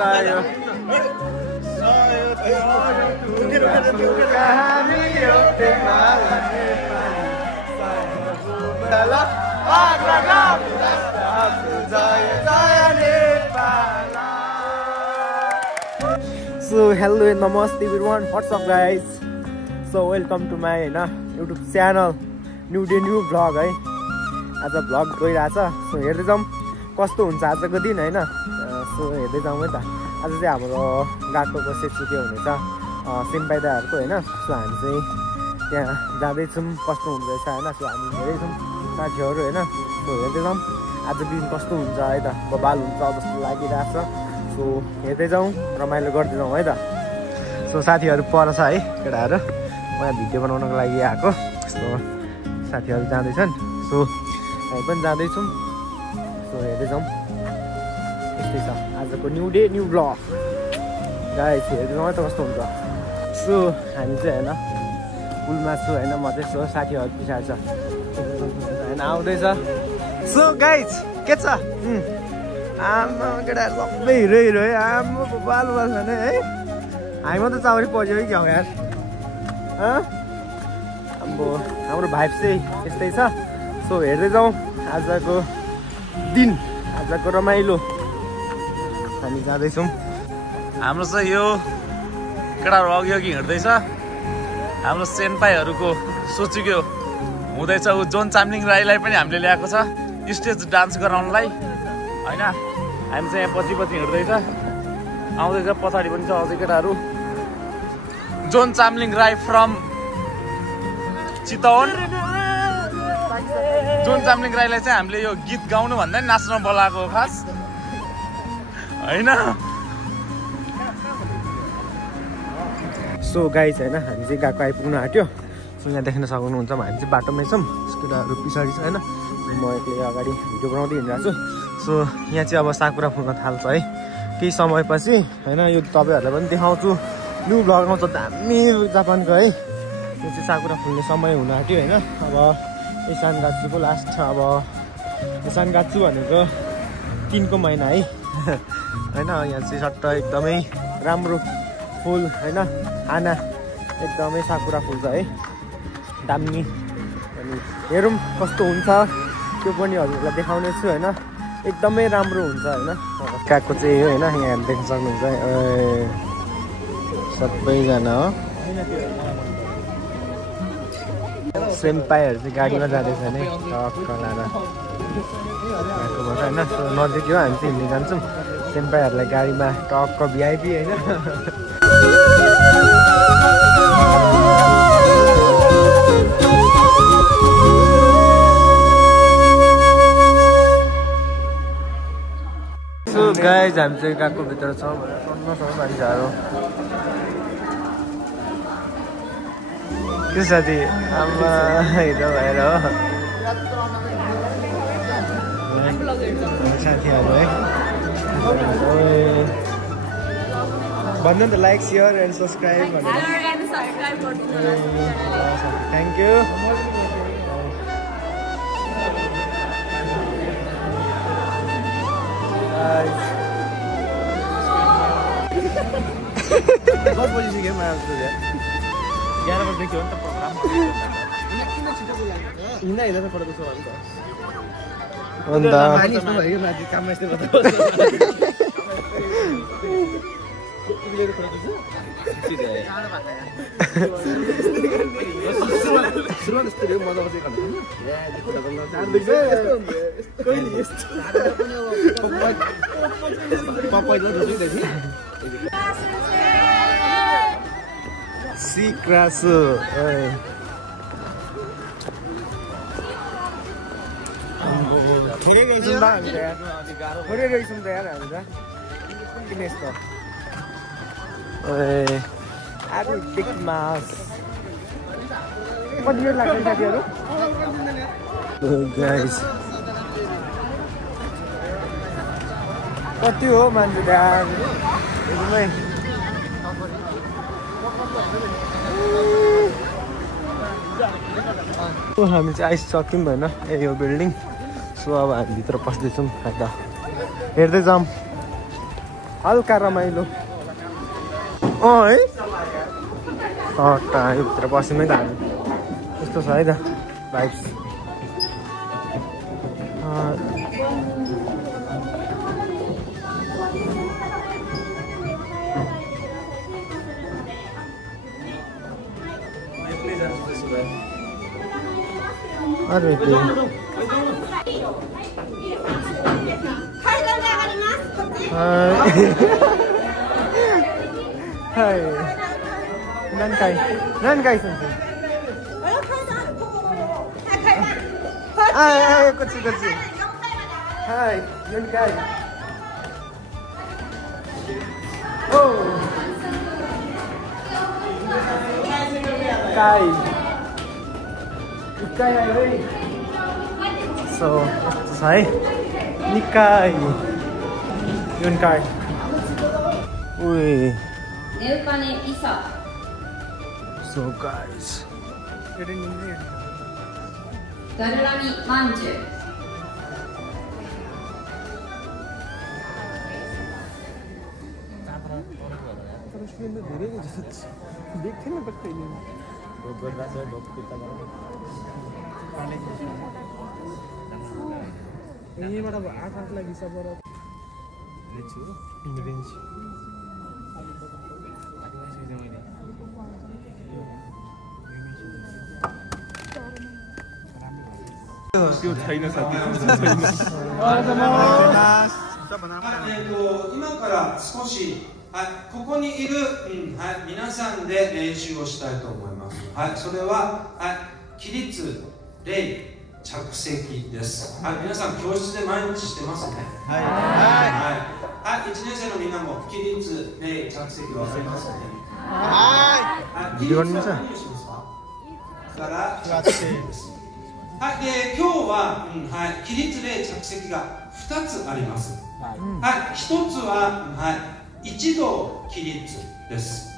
So hello and namaste everyone, what's up guys? So welcome to my YouTube channel, new day new vlog है। आज vlog गइरहेछ। So हेर्दै जाउँ कस्तो हुन्छ आजको दिन हैन। सो हेर्दै जाउँ है त। आज चाहिँ हाम्रो गाटोको सेक्सु के हुनेछ सेन्पाई दाइहरुको हैन। सो हामी चाहिँ त्यहाँ जाँदै छौँ कस्तो हुँदैछ हैन। सो हामी हेर्दै छौँ साथीहरु हैन। सो हेर्दै जाउँ आज दिन कस्तो हुन्छ है त। बबाल हुन्छ जस्तो लागिरहेछ। सो हेर्दै जाउँ रमाइलो गर्दै जाउँ है त। सो साथीहरु पर छ है केटाहरु, म यहाँ भिडियो बनाउनको लागि आएको। सो साथीहरु जाँदै छन्। सो हामी पनि जाँदै छौँ। सो हेर्दै जाउँ यस्तै छ आजको new day new blog guys. हेर्दै जाउँ है त कस्तो हुन्छ। सो हामी चाहिँ हैन पुलमा छु हैन। म चाहिँ सो साथीहरु पछाडि छ हैन आउँदैछ। सो गाइस के छ आमा केटाहरु सबै हिरो है। आमा बाल भने है हामी मात्रै चाउरी पर्यो कि हो यार। अब हाम्रो भाइब चाहिँ यस्तै छ। सो हेर्दै जाउँ आजको दिन आजको रमाइलो हामी जाँदैछौँ। हाम्रो चाहिँ यो केटाहरु अघि अघि हिँड्दैछ। हाम्रो सेन्पाईहरुको सोचेको हुँदैछ उ जोन चामलिङ राईलाई पनि हामीले ल्याएको छ स्टेज डान्स गराउनलाई हैन। हामी चाहिँ यहाँ पछि पछि हिँड्दैछ आउँदैछ। पछाडि पनि छ अझै केटाहरु। John Chamling Rai from Chitwan. John Chamling राईलाई चाहिँ हामीले यो गीत गाउनु भन्दा नाच्न बोलाएको खास हैन। सो गाइस हैन हामी चाहिँ गएको आइपुग्नु आँट्यो। सो यहाँ देख्न सक्नुहुन्छ हामी चाहिँ बाटोमै छौँ। केटाहरु पछाडि छ हैन। म एक्लै अगाडि भिडियो बनाउँदै हिँडिरहेको छु। सो यहाँ चाहिँ अब साकुरा फुल्न थाल्छ है केही समयपछि हैन। यो तपाईहरुलाई पनि देखाउँछु न्यू भ्लग आउँछ दामी जापानको है। यो चाहिँ साकुरा फुल्ने समय हुन आँट्यो हैन। अब इसानगात्सुको लास्ट छ। अब इसानगात्सु भनेको 3 को महिना है हैन। यहाँ चाहिँ सट्ट एकदमै राम्रो फुल हैन। आना एकदमै साकुरा फुल्छ है दामी। अनि हेरौँ कस्तो हुन्छ त्यो पनि हजुरलाई देखाउने छु हैन। एकदमै राम्रो हुन्छ हैन। काको चाहिँ यो हैन। यहाँ हामी देख्न सक्नुहुन्छ सबैजना हो। सेन्पाईहरु चाहिँ गाडीमा जाँदैछ नि टक्क लाएर गएकोबाट हैन। सो नजिक हो हामी चाहिँ हिँड्दै जान्छौँ। सेन्पाईहरुलाई गाडीमा टक्क भिआइपी हैन। सो गाइज हामी चाहिँ गएको भित्र छौँ भनेर सुन्न सक्छ मान्छेहरू के साथी आमा हिँड्नु भएर हो साथीहरू है। भन्नु नि त लाइक सेयर एन्ड सब्सक्राइब भनेर। Thank you. बहुत बजी गयो म आज 11 बजे के हो नि त प्रोग्राम हिँड्दा हिँड्दा परेको छ अन्त मानिस नभएको माथि काममा यस्तै बता सुरुवात यस्तो हो मजा बसेको Sikrasu. Thori reason ba हामी त यार। थोरै reason त यार हामी त। किन यस्तो? ओए आरु बिग मास। कति बेर लाग्छ साथीहरु? गाइस कति हो मान्छे यार एकदमै हामी चाहिँ आइसक्यौँ होइन यो बिल्डिङ। सो अब हामी भित्र पस्दैछौँ त हेर्दै जाऊँ हल्का रमाइलो है भित्र बस्यौँ त हामी यस्तो छ है त भाइब्स अरे何回先生こっちはい4回おお1回はいそうはい2回4回おいネウパネイサSo guys,ガルラミまんじゅう今から少し、ここにいる、皆さんで練習をしたいと思います。それは、起立、礼、着席です。皆さん教室で毎日してますね。1年生のみんなも起立、礼、着席わかりますね。起立は何をしますか？から着席です。で今日は、起立礼着席が2つあります。1つは、一同起立です。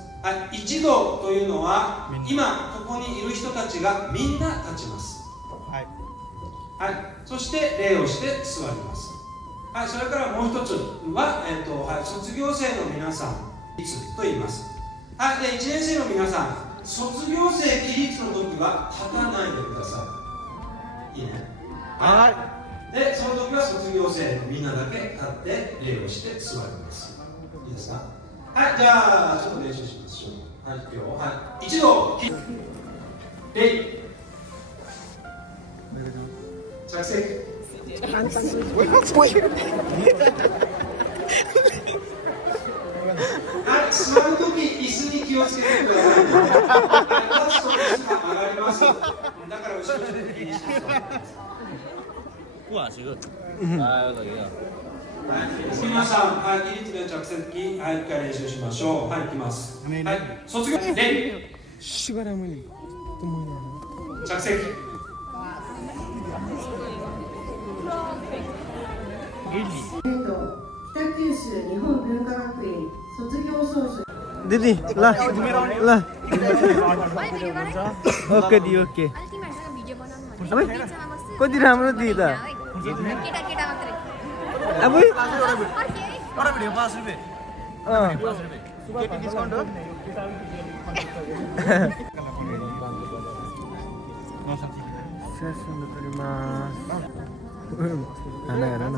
一同というのは今ここにいる人たちがみんな立ちます。そして礼をして座ります。それからもう1つは、卒業生の皆さん起立と言います。で1年生の皆さん卒業生起立の時は立たないでください。いいね。で、その時は卒業生のみんなだけ立って礼をして座ります。いいですか？じゃあちょっと練習しましょう。いくよ。一度礼着席座るとき椅子に気をつけてください。立つと椅子が上がります。だから後ろちょっと気にしてください。皆さん、起立で着席、一回練習しましょう。いきます。卒業礼着席北九州日本文化学院卒業証書दिदी ल ओके दी ओके कति राम्रो दिदी त अब खाना हेर न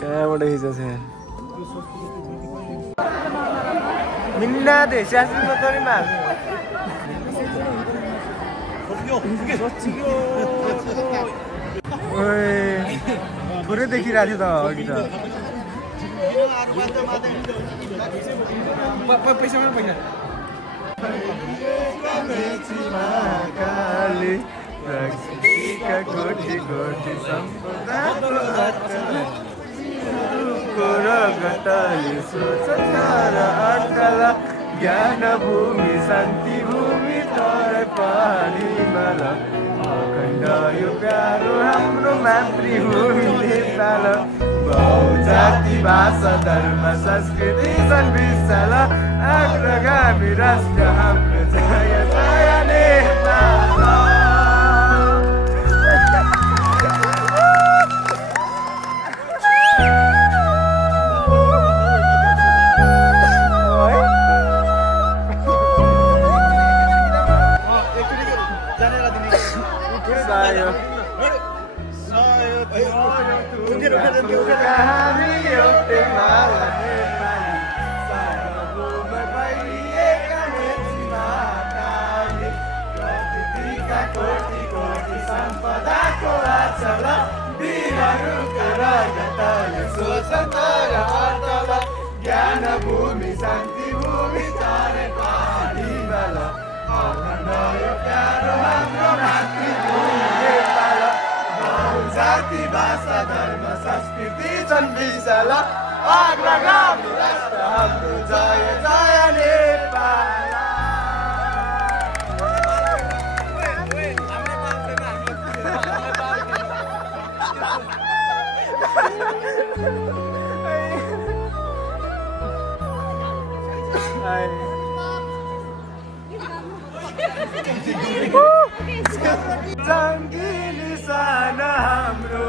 कहाँबाट खिचेछ 민나들 샤스노 도리마스 पुरै देखिरहेको थियो त अघि त पैसा कोटी कोटी सम्पदाको ज्ञान भूमि शान्ति भूमि तर पानी अखण्ड यो प्यारो हाम्रो मातृभूमि नेपाल बहुजाति भाषा धर्म संस्कृति छन् विशाल अग्रगामी राष्ट्र हाम्रो जय जय नेपाल ज्ञान भूमि शान्ति भूमि तारे पानी बल प्यारो हाम्रो मातृभूमि नेपाल बहुजाति भाषा धर्म संस्कृति छन् विशाल अग्रगामी राष्ट्र हाम्रो जय जय नेपाल जङ्गिली सान हाम्रो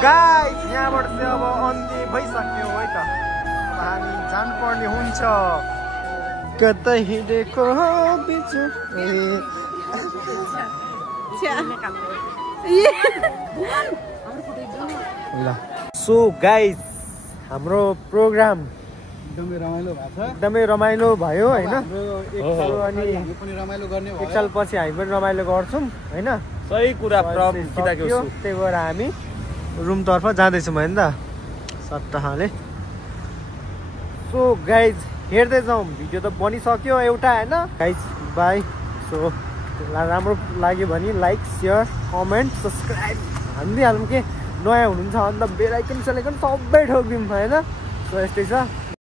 गाइस यहाँबाट चाहिँ अब अन्त्य भइसक्यो है त अब हामी जानुपर्ने हुन्छ कतै हिँडेको बिचु ल सो गाइस हाम्रो प्रोग्राम एकदमै रमाइलो भयो होइन अनि एकताल पछि हामी पनि रमाइलो गर्छौँ होइन सही कुरा त्यही भएर हामी रुमतर्फ जाँदैछौँ होइन त सट्टाले सो गाइज हेर्दै जाउँ भिडियो त बनिसक्यो एउटा होइन गाइज बाई सो राम्रो लाग्यो भने लाइक सेयर कमेन्ट सब्सक्राइब हालिदिइहालौँ के नयाँ हुनुहुन्छ अन्त बेल आइकन सेल आइकन सबै ठोकिदिउँ होइन सो यस्तै छ